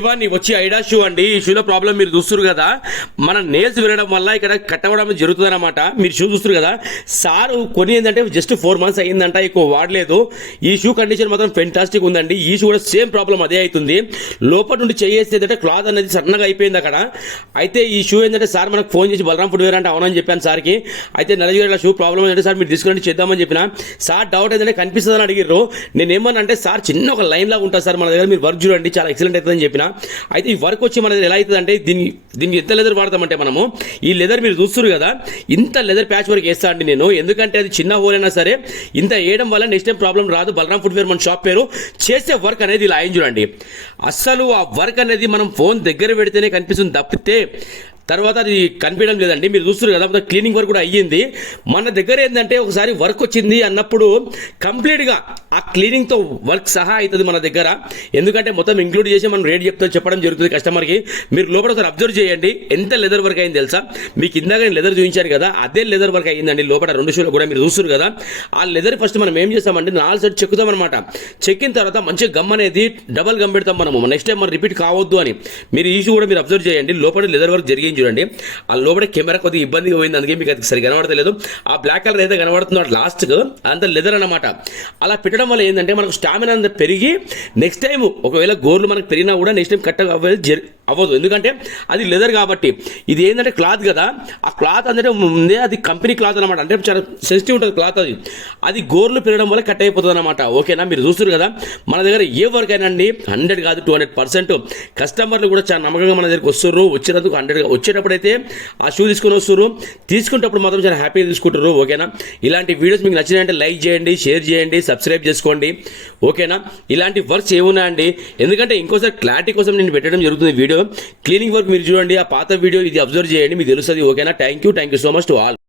ఇవన్నీ వచ్చి ఐడా షూ అండి. ఈ షూలో ప్రాబ్లం మీరు చూస్తున్నారు కదా, మన నేల్స్ వినడం వల్ల ఇక్కడ కట్ అవ్వడం జరుగుతుంది అనమాట. మీరు షూ చూస్తున్నారు కదా, సార్ కొని ఏంటంటే జస్ట్ 4 months అయ్యిందంట, ఎక్కువ వాడలేదు. ఈ షూ కండిషన్ మాత్రం ఫెంటాస్టిక్ ఉందండి. ఈ షూ కూడా సేమ్ ప్రాబ్లం అదే అవుతుంది. లోపల నుండి చేస్తే ఏంటంటే క్లాత్ అనేది సన్నగా అయిపోయింది అక్కడ. అయితే ఈ షూ ఏంటంటే సార్ మనకు ఫోన్ చేసి బలరాం ఫుట్వేర్ అంటే అవునని చెప్పాను సార్కి. అయితే నలజీగడ షూ ప్రాబ్లం ఏంటంటే సార్ మీరు తీసుకుని చేద్దామని చెప్పిన. సార్ డౌట్ ఏంటంటే కనిపిస్తుందని అడిగారు. నేను ఏమన్నా అంటే సార్ చిన్న ఒక లైన్ లాగా ఉంటుంది సార్ మన దగ్గర, మీరు వర్క్ చూడండి చాలా ఎక్సలెంట్ అవుతుందని చెప్పిన. అయితే ఈ వర్క్ వచ్చి మన ఎలా అవుతుంది అంటే దీనికి ఎంత లెదర్ వాడతామంటే మనము ఈ లెదర్ మీరు చూస్తున్నారు కదా, ఇంత లెదర్ ప్యాచ్ వర్క్ వేస్తా అండి నేను. ఎందుకంటే అది చిన్న హోల్ అయినా సరే ఇంత వేయడం వల్ల నెక్స్ట్ టైం ప్రాబ్లం రాదు. బలరాం ఫుట్వేర్ మన షాప్ పేరు. చేసే వర్క్ అనేది ఇలా అయింది చూడండి. అస్సలు ఆ వర్క్ అనేది మనం ఫోన్ దగ్గర పెడితేనే కనిపిస్తుంది తప్పితే తర్వాత అది కనిపించడం లేదండి. మీరు చూస్తున్నారు కదా, మొత్తం క్లీనింగ్ వర్క్ కూడా అయ్యింది. మన దగ్గర ఏంటంటే ఒకసారి వర్క్ వచ్చింది అన్నప్పుడు కంప్లీట్గా ఆ క్లీనింగ్తో వర్క్ సహా అవుతుంది మన దగ్గర. ఎందుకంటే మొత్తం ఇంక్లూడ్ చేసి మనం రేట్ చెప్పడం జరుగుతుంది కస్టమర్కి. మీరు లోపల ఒకసారి అబ్జర్వ్ చేయండి ఎంత లెదర్ వర్క్ అయింది తెలుసా. మీకు ఇందాక నేను లెదర్ చూపించాను కదా, అదే లెదర్ వర్క్ అయ్యిందండి లోపల 2 షూలు కూడా. మీరు చూస్తున్నారు కదా, ఆ లెదర్ ఫస్ట్ మనం ఏం చేస్తామంటే 4 సైడ్ చెక్కుతాం అనమాట. చెక్కిన తర్వాత మంచిగా గమ్ అనేది డబల్ గమ్ పెడతాం మనము, నెక్స్ట్ టైం మనం రిపీట్ కావద్దు అని. మీరు ఈ షూ కూడా మీరు అబ్జర్వ్ చేయండి, లోపల లెదర్ వర్క్ జరిగింది చూడండి. ఆ లోపల కెమెరా కొద్దిగా ఇబ్బందిగా పోయింది, అందుకే మీకు అది సరి కనబడతలేదు. ఆ బ్లాక్ కలర్ అయితే కనబడుతుందో లాస్ట్ అంత లెదర్ అనమాట. అలా పెట్టడం వల్ల ఏంటంటే మనకు స్టామినా అంతా పెరిగి నెక్స్ట్ టైం ఒకవేళ గోర్లు మనకు పెరిగినా కూడా నెక్స్ట్ టైం కట్ అవ్వదు. ఎందుకంటే అది లెదర్ కాబట్టి. ఇది ఏంటంటే క్లాత్ కదా, ఆ క్లాత్ అంటే ముందే అది కంపెనీ క్లాత్ అనమాట. అంటే చాలా సెన్సిటివ్ ఉంటుంది క్లాత్. అది గోర్లు పెరగడం వల్ల కట్ అయిపోతుంది అనమాట. ఓకేనా, మీరు చూస్తారు కదా, మన దగ్గర ఏ వర్క్ అయినా అండి 100 కాదు 200% కస్టమర్లు కూడా చాలా నమ్మకంగా మన దగ్గరికి వస్తున్నారు. వచ్చినందుకు 100 వచ్చేటప్పుడు అయితే ఆ షూ తీసుకొని వస్తారు, తీసుకునేటప్పుడు మాత్రం చాలా హ్యాపీగా తీసుకుంటారు. ఓకేనా, ఇలాంటి వీడియోస్ మీకు నచ్చినాయంటే లైక్ చేయండి, షేర్ చేయండి, సబ్స్క్రైబ్ చేసుకోండి. ఓకేనా, ఇలాంటి వర్క్స్ ఏమున్నాయండి, ఎందుకంటే ఇంకోసారి క్లారిటీ కోసం నేను పెట్టడం జరుగుతుంది వీడియో. క్లీనింగ్ వర్క్ మీరు చూడండి, ఆ పాత వీడియో ఇది అబ్జర్వ్ చేయండి, మీకు తెలుస్తుంది. ఓకేనా, thank you so much to all.